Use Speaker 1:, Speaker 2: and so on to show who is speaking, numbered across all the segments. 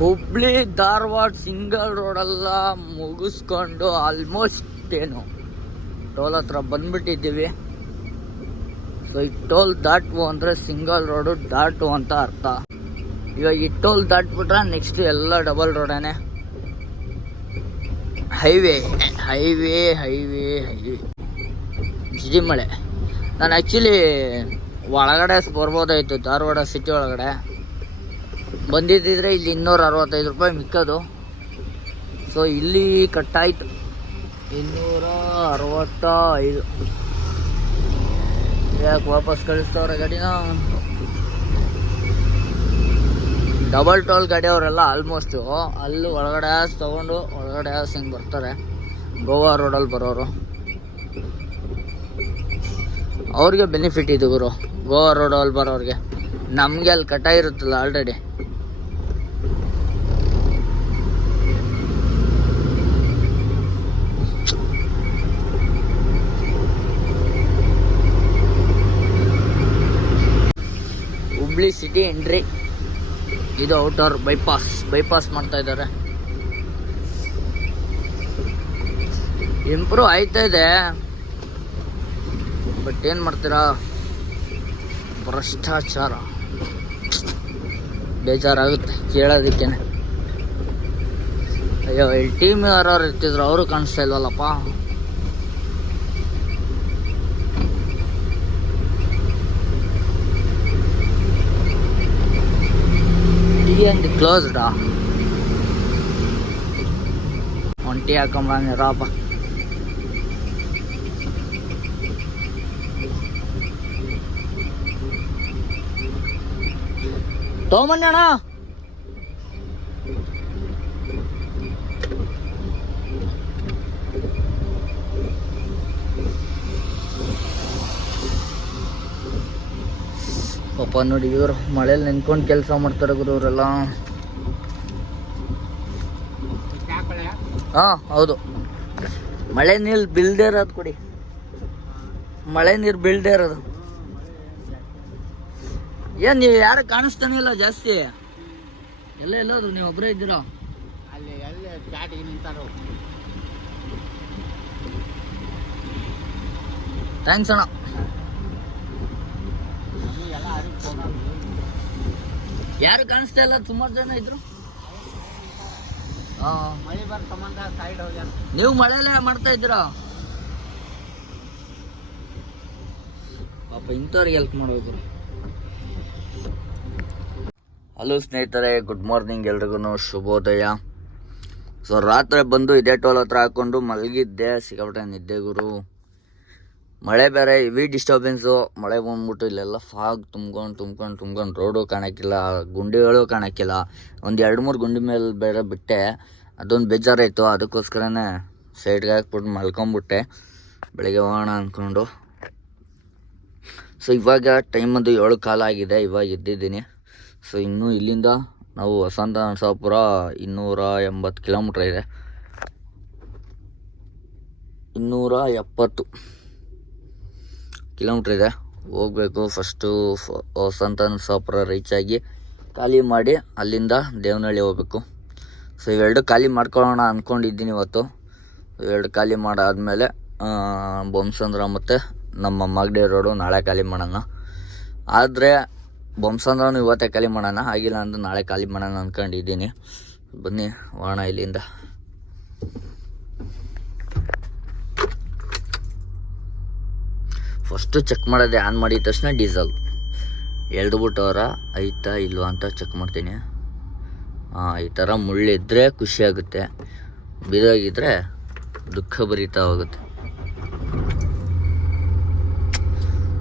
Speaker 1: Hubli Dharwad single ರೋಡೆಲ್ಲ ಮುಗಿಸ್ಕೊಂಡು almost ಏನು ಟೋಲ್ ಹತ್ರ ಬಂದ್ಬಿಟ್ಟಿದ್ದೀವಿ. ಸೊ ಈ ಟೋಲ್ ದಾಟು ಅಂದರೆ ಸಿಂಗಲ್ ರೋಡು ದಾಟು ಅಂತ ಅರ್ಥ. ಇವಾಗ ಈ ಟೋಲ್ ದಾಟ್ಬಿಟ್ರೆ ನೆಕ್ಸ್ಟ್ ಎಲ್ಲ ಡಬಲ್ ರೋಡೇನೆ ಹೈವೇ ಹೈವೇ ಹೈವೇ ಹೈವೇ ಜಿಡಿ ಮಳೆ ನಾನು ಆ್ಯಕ್ಚುಲಿ ಒಳಗಡೆ ಬರ್ಬೋದಾಯಿತು, ಧಾರವಾಡ ಸಿಟಿ ಒಳಗಡೆ. ಬಂದಿದ್ದಿದ್ರೆ ಇಲ್ಲಿ ಇನ್ನೂರ ಅರವತ್ತೈದು ರೂಪಾಯಿ ಮಿಕ್ಕದು. ಸೊ ಇಲ್ಲಿ ಕಟ್ಟಾಯಿತು. ಇನ್ನೂರ ಅರವತ್ತ ಐದು ಯಾಕೆ ವಾಪಸ್ ಕಳಿಸ್ತವ್ರೆ ಗಾಡಿನ? ಡಬಲ್ ಟೋಲ್ ಗಾಡಿ ಅವರೆಲ್ಲ ಆಲ್ಮೋಸ್ಟು ಅಲ್ಲಿ ಒಳಗಡೆ ಆಸ್ ತೊಗೊಂಡು ಒಳಗಡೆ ಆಸ್ ಹಿಂಗೆ ಬರ್ತಾರೆ? ಗೋವಾ ರೋಡಲ್ಲಿ ಬರೋರು. ಅವ್ರಿಗೆ ಬೆನಿಫಿಟ್ ಇದು ಗುರು. ಗೋವಾ ರೋಡಲ್ಲಿ ಬರೋರಿಗೆ. ನಮಗೆ ಅಲ್ಲಿ ಕಟ್ಟ ಇರುತ್ತಲ್ಲ ಆಲ್ರೆಡಿ ಹುಬ್ಳಿ ಸಿಟಿ ಎಂಟ್ರಿ ಇದು ಔಟರ್ ಬೈಪಾಸ್ ಬೈಪಾಸ್ ಮಾಡ್ತಾ ಇದ್ದಾರೆ. ಇಂಪ್ರೂವ್ ಆಯ್ತಾ ಇದೆ. ಬಟ್ ಏನು ಮಾಡ್ತೀರಾ? ಭ್ರಷ್ಟಾಚಾರ. ಬೇಜಾರಾಗುತ್ತೆ ಕೇಳೋದಕ್ಕೇನೆ. ಅಯ್ಯೋ ಟೀಮ್ ಯಾರು ಇರ್ತಿದ್ರು, ಅವರು ಕಾಣಿಸ್ತಾ ಇಲ್ವಲ್ಲಪ್ಪ? and closed ah ஒன்ட்டி ஆக்கம்றாங்க ராப்பா டோமன் அண்ணா ಪಾಪ ನೋಡಿ ಇವರು ಮಳೇಲಿ ನೆನ್ಕೊಂಡು ಕೆಲಸ ಮಾಡ್ತಾರೆ ಗುರು ಇವರೆಲ್ಲ. ಹಾ ಹೌದು. ಮಳೆ ನೀರು ಬೀಳ್ದೇ ಇರೋದು ಕೊಡಿ. ಮಳೆ ನೀರು ಬೀಳ್ದೇ ಇರೋದು. ಏನು ನೀವು ಯಾರು ಕಾಣಿಸ್ತಾನೆ ಇಲ್ಲ ಜಾಸ್ತಿ? ಎಲ್ಲ ಎಲ್ಲೋದು ನೀವು ಒಬ್ಬರೇ ಇದ್ದೀರಾ?
Speaker 2: ಅಲ್ಲಿ ಎಲ್ಲಿ ಚಾಟಿಗೆ ನಿಂತಾರು.
Speaker 1: ಥ್ಯಾಂಕ್ಸ್ ಅಣ್ಣ. ಯಾರು ಕಾಣಿಸ್ತಾ ಇಲ್ಲ? ಸುಮಾರು ಜನ ಇದ್ರು. ನೀವು ಮಳೆಯಲ್ಲೇ ಮಾಡ್ತಾ ಇದ್ದೀರಾ? ಪಾಪ ಇಂಥವ್ರಿಗೆ ಹೆಲ್ಪ್ ಮಾಡ್ಬೇಕು. ಹಲೋ ಸ್ನೇಹಿತರೆ ಗುಡ್ ಮಾರ್ನಿಂಗ್ ಎಲ್ರಿಗೂ ಶುಭೋದಯ. ಸೊ ರಾತ್ರಿ ಬಂದು ಇದೇ ಟೋಲ್ ಹತ್ರ ಹಾಕೊಂಡು ಮಲಗಿದ್ದೆ ಸಿಕ್ಕಾಪಟ್ಟೆ ನಿದ್ದೆ ಗುರು. ಮಳೆ ಬೇರೆ ಹೆವಿ ಡಿಸ್ಟರ್ಬೆನ್ಸು ಮಳೆ ಬಂದ್ಬಿಟ್ಟು ಇಲ್ಲೆಲ್ಲ ಫಾಗ್ ತುಂಬ್ಕೊಂಡು ತುಂಬ್ಕೊಂಡು ತುಂಬ್ಕೊಂಡು ರೋಡು ಕಾಣಕ್ಕಿಲ್ಲ ಗುಂಡಿಗಳು ಕಾಣಕ್ಕಿಲ್ಲ ಒಂದು ಎರಡು ಮೂರು ಗುಂಡಿ ಮೇಲೆ ಬೇರೆ ಬಿಟ್ಟೆ. ಅದೊಂದು ಬೇಜಾರಾಯಿತು. ಅದಕ್ಕೋಸ್ಕರನೇ ಸೈಡ್ಗೆ ಹಾಕ್ಬಿಟ್ಟು ಮಲ್ಕೊಂಬಿಟ್ಟೆ. ಬೆಳಗ್ಗೆ ಹೋಗೋಣ ಅಂದ್ಕೊಂಡು ಸೊ ಇವಾಗ ಟೈಮ್ ಅದು ಏಳು ಕಾಲ ಆಗಿದೆ. ಇವಾಗ ಎದ್ದಿದ್ದೀನಿ. ಸೊ ಇನ್ನೂ ಇಲ್ಲಿಂದ ನಾವು ವಸಂತ ನರಸಾಪುರ ಇನ್ನೂರ ಎಂಬತ್ತು ಕಿಲೋಮೀಟ್ರ್ ಇದೆ. ಇನ್ನೂರ ಎಪ್ಪತ್ತು. ಕಿಲೋಮೀಟ್ರ್ ಇದೆ. ಹೋಗಬೇಕು ಫಸ್ಟು ವಸಂತ ಸಾಪುರ ರೀಚ್ ಆಗಿ ಖಾಲಿ ಮಾಡಿ ಅಲ್ಲಿಂದ ದೇವನಹಳ್ಳಿ ಹೋಗ್ಬೇಕು. ಸೊ ಇವೆರಡು ಖಾಲಿ ಮಾಡ್ಕೊಳ್ಳೋಣ ಅಂದ್ಕೊಂಡಿದ್ದೀನಿ ಇವತ್ತು. ಇವೆರಡು ಖಾಲಿ ಮಾಡಾದಮೇಲೆ ಬೊಮ್ಸಂದ್ರ ಮತ್ತು ನಮ್ಮ ಮಾಗಡಿ ರೋಡು ನಾಳೆ ಖಾಲಿ ಮಾಡೋಣ. ಆದರೆ, ಬೊಮ್ಸಂದ್ರನು ಇವತ್ತೇ ಖಾಲಿ ಮಾಡೋಣ. ಆಗಿಲ್ಲ ಅಂದ್ರೆ ನಾಳೆ ಖಾಲಿ ಮಾಡೋಣ ಅಂದ್ಕೊಂಡಿದ್ದೀನಿ ಬನ್ನಿ, ಹೋಗೋಣ ಇಲ್ಲಿಂದ. ಫಸ್ಟು ಚೆಕ್ ಮಾಡೋದೆ ಆನ್ ಮಾಡಿದ ತಕ್ಷಣ ಡೀಸೆಲ್. ಎಳ್ದುಬಿಟ್ಟವ್ರ, ಐತಾ, ಇಲ್ವಾ? ಅಂತ ಚೆಕ್ ಮಾಡ್ತೀನಿ. ಈ ಥರ ಮುಳ್ಳಿದ್ರೆ ಖುಷಿಯಾಗುತ್ತೆ ಬಿದೋಗಿದ್ರೆ ದುಃಖ ಬರೀತಾ ಹೋಗುತ್ತೆ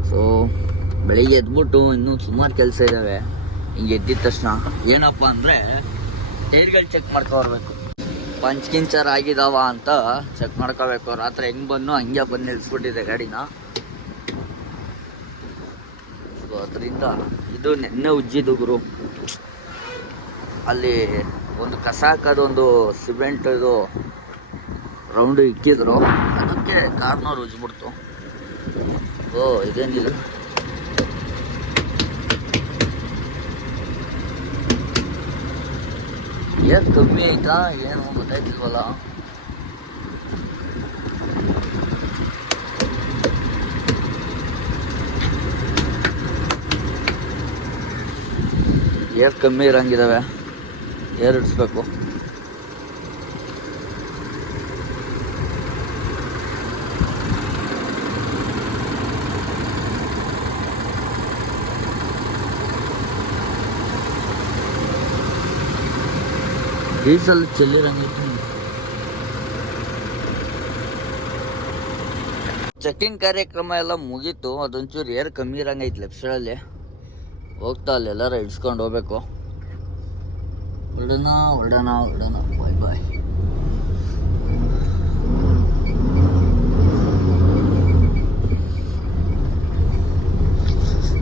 Speaker 1: ಸೊ ಬೆಳಿಗ್ಗೆ ಎದ್ಬಿಟ್ಟು ಇನ್ನೂ ಸುಮಾರು ಕೆಲಸ ಇದ್ದಾವೆ ಹಿಂಗೆ ಎದ್ದಿದ ತಕ್ಷಣ ಏನಪ್ಪ ಅಂದರೆ ಟೈರ್ಗಳು ಚೆಕ್ ಮಾಡ್ಕೊಬರ್ಬೇಕು ಪಂಚ್ ಕಿಂಚರ್ ಆಗಿದಾವ ಅಂತ ಚೆಕ್ ಮಾಡ್ಕೋಬೇಕು ರಾತ್ರಿ ಹೆಂಗೆ ಬಂದು ಹಂಗೆ ಬಂದು ನಿಲ್ಸ್ಬಿಟ್ಟಿದೆ ಗಾಡಿನ. ಸೊ ಅದರಿಂದ ಇದು ನೆನ್ನೆ ಉಜ್ಜಿದ್ದು ಗುರು. ಅಲ್ಲಿ ಒಂದು ಕಸ ಹಾಕೋದೊಂದು ಸಿಮೆಂಟ್ ಇದು ರೌಂಡ್ ಇಕ್ಕಿದ್ರು. ಅದಕ್ಕೆ ಕಾರ್ನವ್ರು ಉಜ್ಬಿಡ್ತು ಓ, ಇದೇನಿಲ್ಲ. ಏನು ಕಮ್ಮಿ ಆಯ್ತಾ? ಏನು ಗೊತ್ತಾಯ್ತಿಲ್ವಲ್ಲ? ಏರ್ ಕಮ್ಮಿ ಇರೋಂಗಿದ್ದಾವೆ ಏರ್ ಇಡಿಸ್ಬೇಕು. ಡೀಸಲ್ ಚೆಲ್ಲಿರಂಗೈತಿ ಚೆಕಿಂಗ್ ಕಾರ್ಯಕ್ರಮ ಎಲ್ಲ ಮುಗೀತು. ಅದೊಂಚೂರು ಏರ್ ಕಮ್ಮಿ ಇರಂಗೈತಿ ಲೆಫ್ಟ್ ಸೈಡಲ್ಲಿ. ಹೋಗ್ತಾ ಅಲ್ಲಿ, ಎಲ್ಲಾರ ಇಡ್ಸ್ಕೊಂಡು ಹೋಗ್ಬೇಕು. ಹೊರಡೋಣ ಹೊರಡೋಣ ಹೊರಡೋಣ. ಬಾಯ್ ಬಾಯ್.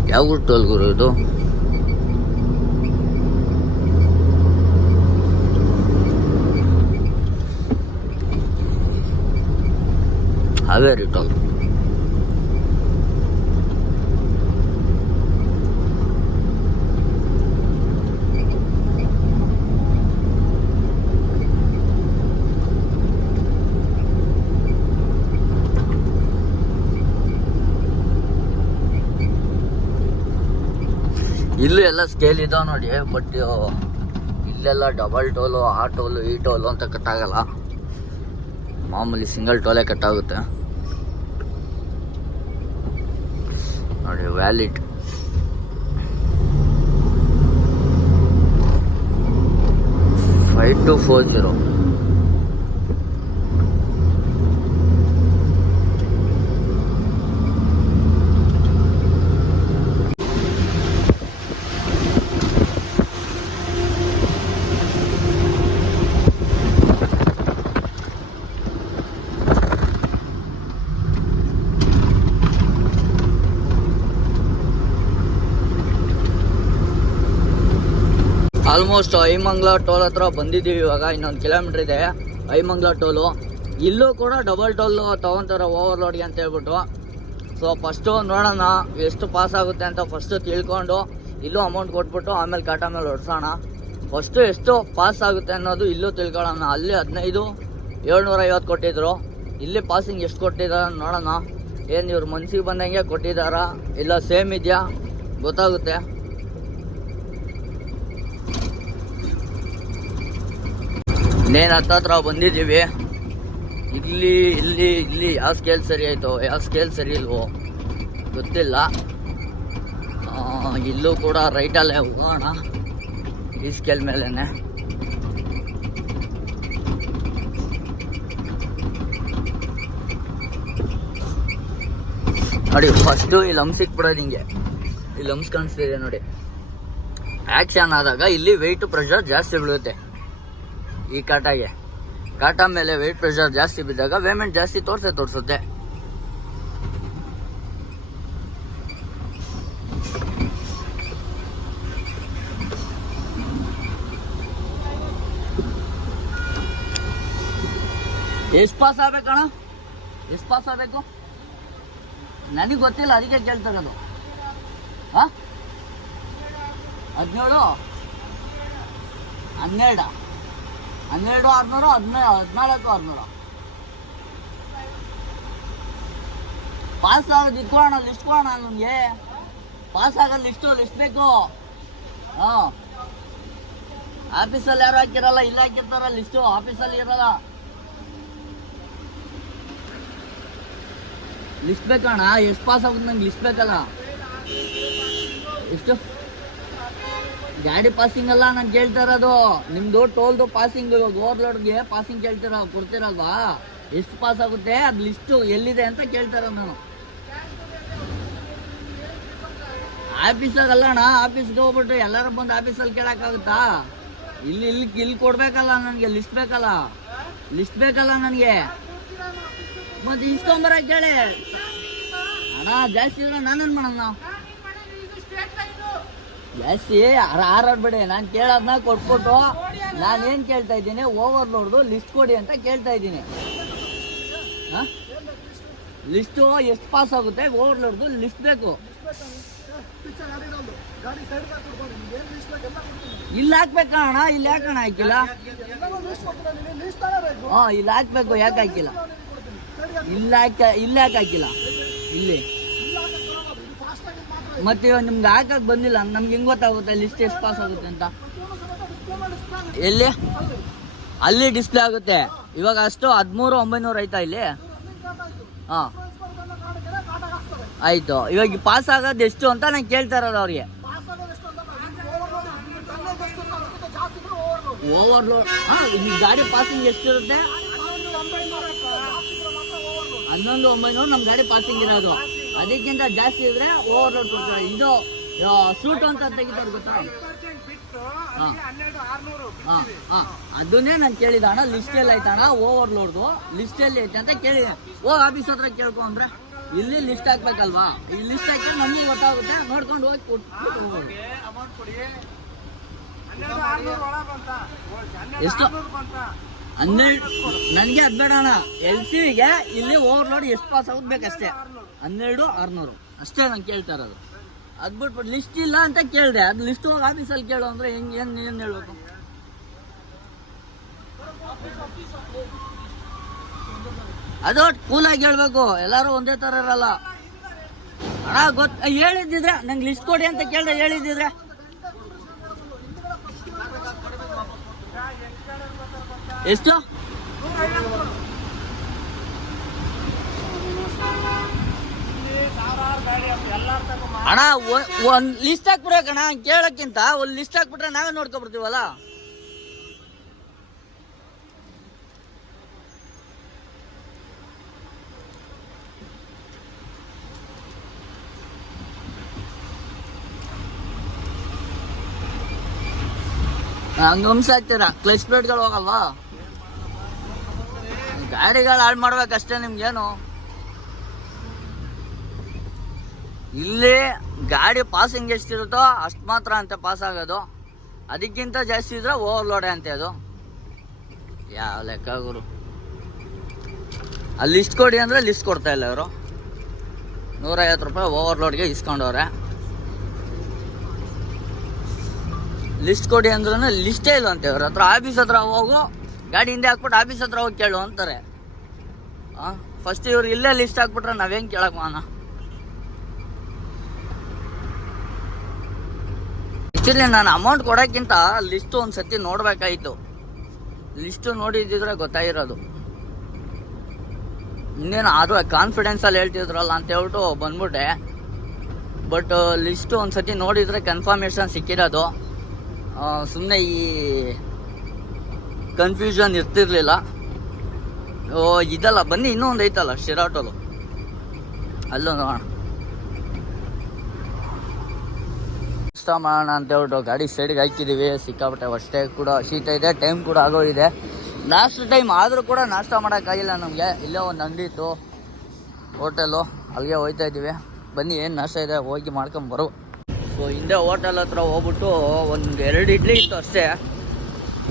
Speaker 1: ಯಾವ ಟೋಲ್ ಗುರು ಇದು? ಹಾವೇರಿ ಟೋಲ್ ಇಲ್ಲೂ ಎಲ್ಲ ಸ್ಕೇಲ್ ಇದಾವ ನೋಡಿ ಬಟ್ ಇಲ್ಲೆಲ್ಲ ಡಬಲ್ ಟೋಲು ಆ ಟೋಲು ಈ ಟೋಲು ಅಂತ ಕಟ್ಟಾಗಲ್ಲ. ಮಾಮೂಲಿ ಸಿಂಗಲ್ ಟೋಲೇ ಕಟ್ಟಾಗುತ್ತೆ. ನೋಡಿ valid five two four zero almost Aimangala toll ಹತ್ರ ಬಂದಿದ್ದೀವಿ ಇವಾಗ, ಇನ್ನೊಂದು ಕಿಲೋಮೀಟರ್ ಇದೆ, ಐಮಂಗ್ಲ ಟೋಲು ಇಲ್ಲೂ ಕೂಡ ಡಬಲ್ ಟೋಲ್ ಓವರ್ ಓವರ್ಲೋಡ್ಗೆ ಅಂತ ಹೇಳ್ಬಿಟ್ಟು. ಸೊ ಫಸ್ಟು ನೋಡೋಣ, ಎಷ್ಟು ಪಾಸ್ ಆಗುತ್ತೆ ಅಂತ ಫಸ್ಟು ತಿಳ್ಕೊಂಡು, ಇಲ್ಲೂ ಅಮೌಂಟ್ ಕೊಟ್ಬಿಟ್ಟು ಆಮೇಲೆ ಕಾಟಾ ಮೇಲೆ ಹೊಡ್ಸೋಣ. ಫಸ್ಟು ಎಷ್ಟು ಪಾಸ್ ಆಗುತ್ತೆ ಅನ್ನೋದು ಇಲ್ಲೂ ತಿಳ್ಕೊಳ್ಳೋಣ. ಅಲ್ಲಿ ಹದಿನೈದು ಏಳ್ನೂರ ಐವತ್ತು ಕೊಟ್ಟಿದ್ರು. ಇಲ್ಲಿ ಪಾಸಿಂಗ್ ಎಷ್ಟು ಕೊಟ್ಟಿದ್ದಾರೆ ನೋಡೋಣ. ಏನು ಇವ್ರ ಮನ್ಸಿಗೆ ಬಂದಂಗೆ ಕೊಟ್ಟಿದ್ದಾರಾ ಇಲ್ಲ ಸೇಮ್ ಇದೆಯಾ? ಗೊತ್ತಾಗುತ್ತೆ. ಇನ್ನೇನು ಹತ್ತತ್ರ ಬಂದಿದ್ದೀವಿ. ಇಲ್ಲಿ ಇಲ್ಲಿ ಇಲ್ಲಿ, ಯಾವ ಸ್ಕೇಲ್ ಸರಿ ಆಯ್ತೋ, ಯಾವ ಸ್ಕೇಲ್ ಸರಿ ಇಲ್ವೋ, ಗೊತ್ತಿಲ್ಲ. ಇಲ್ಲೂ ಕೂಡ ರೈಟಲ್ಲೇ ಹೋಗೋಣ. ಈ ಸ್ಕೇಲ್ ಮೇಲೇ ನೋಡಿ ಫಸ್ಟು ಇಲ್ಲಿ ಹಂಸ್ ಸಿಕ್ಬಿಡೋದು ಹಿಂಗೆ. ಇಲ್ಲಿ ಹಂಸ್ ಕಾಣಿಸ್ತಿದೆ ನೋಡಿ. ಆ್ಯಕ್ಷನ್ ಆದಾಗ ಇಲ್ಲಿ ವೆಯ್ಟು ಪ್ರೆಷರ್ ಜಾಸ್ತಿ ಬೀಳುತ್ತೆ. ಈ ಕಾಟಾಗೆ. ಕಾಟಾ ಮೇಲೆ ವೆಯ್ಟ್ ಪ್ರೆಷರ್ ಜಾಸ್ತಿ ಬಿದ್ದಾಗ ಪೇಮೆಂಟ್ ಜಾಸ್ತಿ ತೋರ್ಸೇ, ತೋರಿಸುತ್ತೆ. ಎಷ್ಟು ಪಾಸ್ ಆಗ್ಬೇಕಣ್ಣ? ಎಷ್ಟು ಪಾಸ್ ಆಗಬೇಕು? ನನಗೆ ಗೊತ್ತಿಲ್ಲ, ಅದಕ್ಕೆ ಕೇಳ್ತಿರೋದು ಹಾಂ? ಹದಿನೇಳು? ಹನ್ನೆರಡು? ಹನ್ನೆರಡು, ಆರ್ನೂರು, ಹದಿನೈ, ಹದಿನಾಲ್ಕು, ಆರ್ನೂರು. ಪಾಸ್ ಆಗೋದು ಇಟ್ಕೊಳ್ಳೋಣ ಲಿಸ್ಟ್ ಕೊಡೋಣ ನಿಮಗೆ. ಪಾಸ್ ಆಗೋ ಲಿಸ್ಟು, ಲಿಸ್ಟ್ ಬೇಕು. ಹಾಂ. ಆಫೀಸಲ್ಲಿ ಯಾರು ಹಾಕಿರಲ್ಲ, ಇಲ್ಲ ಹಾಕಿರ್ತಾರ ಲಿಸ್ಟು, ಆಫೀಸಲ್ಲಿ ಇರಲ್ಲ. ಲಿಸ್ಟ್ ಬೇಕಣ್ಣ, ಎಷ್ಟು ಪಾಸ್ ಆಗುತ್ತೆ ನಂಗೆ ಲಿಸ್ಟ್ ಬೇಕಲ್ಲ. ಎಷ್ಟು? ಗಾಡಿ ಪಾಸಿಂಗ್ ಅಲ್ಲ ನಾನು ಕೇಳ್ತಾ ಇರೋದು. ನಿಮ್ದು ಟೋಲ್ದು ಪಾಸಿಂಗ್ ಓವರ್ಲೋಡ್ಗೆ ಪಾಸಿಂಗ್ ಕೇಳ್ತೀರ, ಕೊಡ್ತೀರಲ್ವಾ? ಎಷ್ಟು ಪಾಸ್ ಆಗುತ್ತೆ? ಅದು ಲಿಸ್ಟು ಎಲ್ಲಿದೆ ಅಂತ ಕೇಳ್ತಾ ಇರೋದು ನಾನು. ಆಫೀಸಾಗಲ್ಲ ಅಣ್ಣ ಆಫೀಸ್ಗೆ ಹೋಗ್ಬಿಟ್ಟು ಎಲ್ಲರೂ ಬಂದು ಆಫೀಸಲ್ಲಿ ಕೇಳಕ್ಕಾಗುತ್ತಾ? ಇಲ್ಲಿ ಇಲ್ಲಿ ಇಲ್ಲಿ ಕೊಡ್ಬೇಕಲ್ಲ ನನಗೆ ಲಿಸ್ಟ್ ಬೇಕಲ್ಲ? ಲಿಸ್ಟ್ ಬೇಕಲ್ಲ ನನಗೆ? ಮತ್ತೆ ಇಸ್ಕೊಂಬರಕ್ಕೆ ಕೇಳಿ. ಅಣ್ಣ, ಜಾಸ್ತಿ ಇದ್ರೆ ನಾನೇನು ಮಾಡೋಣ ಜಾಸ್ತಿ ಬಿಡಿ ನಾನು ಕೇಳೋದನ್ನ ಕೊಟ್ಬಿಟ್ಟು ನಾನು ಏನು ಕೇಳ್ತಾ ಇದ್ದೀನಿ ಓವರ್ಲೋಡ್ದು ಲಿಸ್ಟ್ ಕೊಡಿ ಅಂತ ಕೇಳ್ತಾ ಇದ್ದೀನಿ. ಲಿಸ್ಟು ಎಷ್ಟು ಪಾಸ್ ಆಗುತ್ತೆ ಓವರ್ಲೋಡ್ದು ಲಿಸ್ಟ್ ಬೇಕು. ಇಲ್ಲಿ ಹಾಕ್ಬೇಕಣ್ಣ ಇಲ್ಲಿ ಯಾಕಣ್ಣ ಹಾಕಿಲ್ಲ? ಹಾ, ಇಲ್ಲಿ ಹಾಕ್ಬೇಕು, ಯಾಕೆ ಹಾಕಿಲ್ಲ? ಇಲ್ಲಿ ಹಾಕ, ಇಲ್ಲಿ ಯಾಕೆ ಹಾಕಿಲ್ಲ? ಇಲ್ಲಿ. ಮತ್ತೆ ಇವಾಗ ನಿಮ್ಗೆ ಹಾಕಕ್ ಬಂದಿಲ್ಲ, ನಮ್ಗೆ ಹೆಂಗ್ ಗೊತ್ತಾಗುತ್ತೆ ಲಿಸ್ಟ್ ಎಷ್ಟು ಪಾಸ್ ಆಗುತ್ತೆ ಅಂತ? ಎಲ್ಲಿ? ಅಲ್ಲಿ ಡಿಸ್ಪ್ಲೇ ಆಗುತ್ತೆ. ಇವಾಗ ಅಷ್ಟು ಹದಿಮೂರು, ಒಂಬೈನೂರು ಆಯ್ತಾ ಇಲ್ಲಿ? ಹಾಂ. ಆಯಿತು. ಇವಾಗ ಪಾಸ್ ಆಗೋದು ಎಷ್ಟು ಅಂತ ನಾನು ಕೇಳ್ತಾ ಇರೋದು ಅವ್ರಿಗೆ. ಓವರ್ಲೋಡ್ ಹಾ ಈ ಗಾಡಿ ಪಾಸಿಂಗ್ ಎಷ್ಟಿರುತ್ತೆ ಹನ್ನೊಂದು, ಒಂಬೈನೂರು ನಮ್ಮ ಗಾಡಿ ಪಾಸಿಂಗ್ ಇರೋದು. ಅದಕ್ಕಿಂತ ಜಾಸ್ತಿ ಇದ್ರೆ ಓವರ್ಲೋಡ್ ಕೊಡ್ತಾರೆ. ಇದು ಸೂಟ್ ಅಂತ ತೆಗಿತಾರೆ ಗೊತ್ತಾ? ಅದನ್ನೇ ನಾನು ಕೇಳಿದ ಅಣ್ಣ ಲಿಸ್ಟ್ ಐತೆ ಐತಣ್ಣ ಓವರ್ಲೋಡ್ದು ಲಿಸ್ಟ್ ಎಲ್ಲಿ ಐತೆ ಅಂತ ಕೇಳಿದೆ ಓ ಆಫೀಸ್ ಹತ್ರ ಕೇಳ್ಕೊ ಅಂದ್ರೆ ಇಲ್ಲಿ ಲಿಸ್ಟ್ ಹಾಕ್ಬೇಕಲ್ವಾ? ಈ ಲಿಸ್ಟ್ ಹಾಕಿ ನಮಗೆ ಗೊತ್ತಾಗುತ್ತೆ. ನೋಡ್ಕೊಂಡು ಹೋಗಿ ಕೊಟ್ಟು. ಎಷ್ಟು? ಹನ್ನೆರಡು ನನಗೆ ಅದು ಬೇಡ ಅಣ್ಣ. ಎಲ್ ಸಿಗೆ ಇಲ್ಲಿ ಓವರ್ಲೋಡ್ ಎಷ್ಟು ಪಾಸ್ ಆಗೋದು ಬೇಕಷ್ಟೇ. ಹನ್ನೆರಡು, ಆರ್ನೂರು. ಅಷ್ಟೇ ನಾನು ಕೇಳ್ತಾ ಇರೋದು. ಅದು ಬಿಟ್ಬಿಟ್ಟು ಲಿಸ್ಟ್ ಇಲ್ಲ ಅಂತ ಕೇಳಿದೆ. ಅದು ಲಿಸ್ಟ್ ಹೋಗಿ ಆಫೀಸಲ್ಲಿ ಕೇಳು ಅಂದರೆ ಹೆಂಗೆ ಏನು ಏನು ಹೇಳ್ಬೇಕು? ಅದು ಕೂಲಾಗಿ ಹೇಳ್ಬೇಕು. ಎಲ್ಲರೂ ಒಂದೇ ಥರ ಇರಲ್ಲ. ಅಣ್ಣ ಗೊತ್ತ ಹೇಳಿದ್ದಿದ್ರೆ ನಂಗೆ ಲಿಸ್ಟ್ ಕೊಡಿ ಅಂತ ಕೇಳಿದೆ, ಹೇಳಿದ್ದಿದ್ರೆ. ಎಷ್ಟು? ಅಣ್ಣ ಒಂದ್ ಲಿಸ್ಟ್ ಹಾಕ್ಬಿಡಕಣ್ಣ ಕೇಳಕ್ಕಿಂತ ಒಂದ್ ಲಿಸ್ಟ್ ಹಾಕ್ಬಿಟ್ರೆ ನಾವೇ ನೋಡ್ಕೊಬಿಡ್ತೀವಲ್ಲ? ಹಂಗ ಹಂಸ ಹಾಕ್ತೀರಾ? ಕ್ಲಚ್ ಪ್ಲೇಟ್ಗಳು ಹೋಗಲ್ವಾ? ಗಾಡಿಗಳು ಹಾಳು ಮಾಡ್ಬೇಕಷ್ಟೇ ನಿಮ್ಗೇನು? ಇಲ್ಲಿ ಗಾಡಿ ಪಾಸಿಂಗ್ ಎಷ್ಟಿರುತ್ತೋ ಅಷ್ಟು ಮಾತ್ರ ಅಂತ ಪಾಸ್ ಆಗೋದು. ಅದಕ್ಕಿಂತ ಜಾಸ್ತಿ ಇದ್ರೆ ಓವರ್ಲೋಡೆ ಅಂತೆ ಅದು. ಯಾವ ಲೆಕ್ಕ ಗುರು. ಅಲ್ಲಿ ಲಿಸ್ಟ್ ಕೊಡಿ ಅಂದರೆ ಲಿಸ್ಟ್ ಕೊಡ್ತಾ ಇಲ್ಲ ಇವರು. ನೂರೈವತ್ತು ರೂಪಾಯಿ ಓವರ್ಲೋಡ್ಗೆ ಇಸ್ಕೊಂಡವ್ರೆ. ಲಿಸ್ಟ್ ಕೊಡಿ ಅಂದ್ರೂ ಲಿಸ್ಟೇ ಇಲ್ಲ ಅಂತ ಇವ್ರ ಹತ್ರ. ಆಫೀಸ್ ಹತ್ರ ಹೋಗು, ಗಾಡಿ ಹಿಂದೆ ಹಾಕ್ಬಿಟ್ಟು ಆಫೀಸ್ ಹತ್ರ ಹೋಗಿ ಕೇಳು ಅಂತಾರೆ. ಫಸ್ಟ್ ಇವ್ರು ಇಲ್ಲೇ ಲಿಸ್ಟ್ ಹಾಕ್ಬಿಟ್ರೆ ನಾವೇನು ಕೇಳಕ್ಕೆ ಮಾನ? ಆ್ಯಕ್ಚುಲಿ ನಾನು ಅಮೌಂಟ್ ಕೊಡೋಕ್ಕಿಂತ ಲಿಸ್ಟು ಒಂದು ಸತಿ ನೋಡಬೇಕಾಯಿತು. ಲಿಸ್ಟು ನೋಡಿದ್ದಿದ್ರೆ ಗೊತ್ತಾಗಿರೋದು. ಇನ್ನೇನು ಅದು ಕಾನ್ಫಿಡೆನ್ಸಲ್ಲಿ ಹೇಳ್ತಿದ್ರಲ್ಲ ಅಂತ ಹೇಳ್ಬಿಟ್ಟು ಬಂದ್ಬಿಟ್ಟೆ. ಬಟ್ ಲಿಸ್ಟು ಒಂದು ಸತಿ ನೋಡಿದರೆ ಕನ್ಫರ್ಮೇಷನ್ ಸಿಕ್ಕಿರೋದು. ಸುಮ್ಮನೆ ಈ ಕನ್ಫ್ಯೂಷನ್ ಇರ್ತಿರ್ಲಿಲ್ಲ. ಓ, ಇದಲ್ಲ, ಬನ್ನಿ ಇನ್ನೂ ಒಂದು ಐತಲ್ಲ, ಶಿರಾಟೋಲು. ಅಲ್ಲೂ ನೋಡೋಣ. ಇಷ್ಟ ಮಾಡೋಣ ಅಂತ ಹೇಳ್ಬಿಟ್ಟು ಗಾಡಿ ಸೈಡ್ಗೆ ಹಾಕಿದ್ದೀವಿ ಸಿಕ್ಕಾಪಟ್ಟೆ ಅಷ್ಟೇ ಕೂಡ ಶೀತ ಇದೆ ಟೈಮ್ ಕೂಡ ಆಗೋಗಿದೆ ಲಾಸ್ಟ್ ಟೈಮ್ ಆದರೂ ಕೂಡ ನಾಷ್ಟ ಮಾಡೋಕ್ಕಾಗಿಲ್ಲ ನಮಗೆ. ಇಲ್ಲೇ ಒಂದು ಅಂಗಡಿ ಇತ್ತು ಹೋಟೆಲು ಅಲ್ಲಿಗೆ ಹೋಗ್ತಾ ಇದ್ದೀವಿ. ಬನ್ನಿ, ಏನು ನಾಷ್ಟ ಇದೆ ಹೋಗಿ ಮಾಡ್ಕೊಂಬರು ಬರೋ. ಸೊ ಹಿಂದೆ ಹೋಟೆಲ್ ಹತ್ರ ಹೋಗ್ಬಿಟ್ಟು ಒಂದು ಎರಡು ಇಡ್ಲಿ ಇತ್ತು ಅಷ್ಟೇ.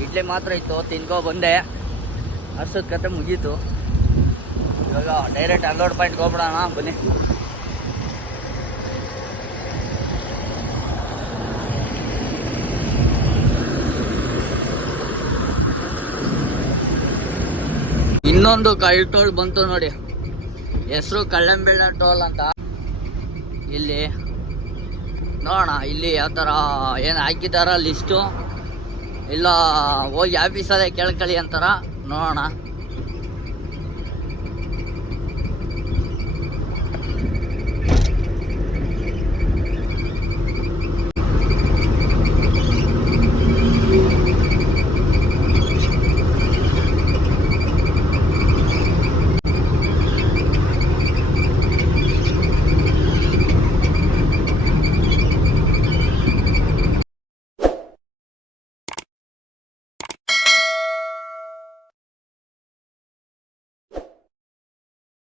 Speaker 1: ಇಡ್ಲಿ ಮಾತ್ರ ಇತ್ತು, ತಿನ್ಕೋ ಬಂದೆ. ಅಷ್ಟೊತ್ತು ಕತೆ ಮುಗೀತು. ಇವಾಗ ಡೈರೆಕ್ಟ್ ಅನ್ಲೋಡ್ ಪಾಯಿಂಟ್ಗೆ ಹೋಗ್ಬಿಡೋಣ, ಬನ್ನಿ. ಇನ್ನೊಂದು ಕಾಯಿ ಟೋಲ್ ಬಂತು ನೋಡಿ. ಹೆಸರು ಕಳ್ಳಂಬೆಳ್ಳ ಟೋಲ್ ಅಂತ. ಇಲ್ಲಿ ನೋಡೋಣ, ಇಲ್ಲಿ ಯಾವ ಥರ ಏನು ಹಾಕಿದಾರ ಲಿಸ್ಟು? ಇಲ್ಲ, ಹೋಗಿ ಆಫೀಸಲ್ಲೇ ಕೇಳ್ಕೊಳ್ಳಿ ಅಂತಾರ. ನೋಡೋಣ.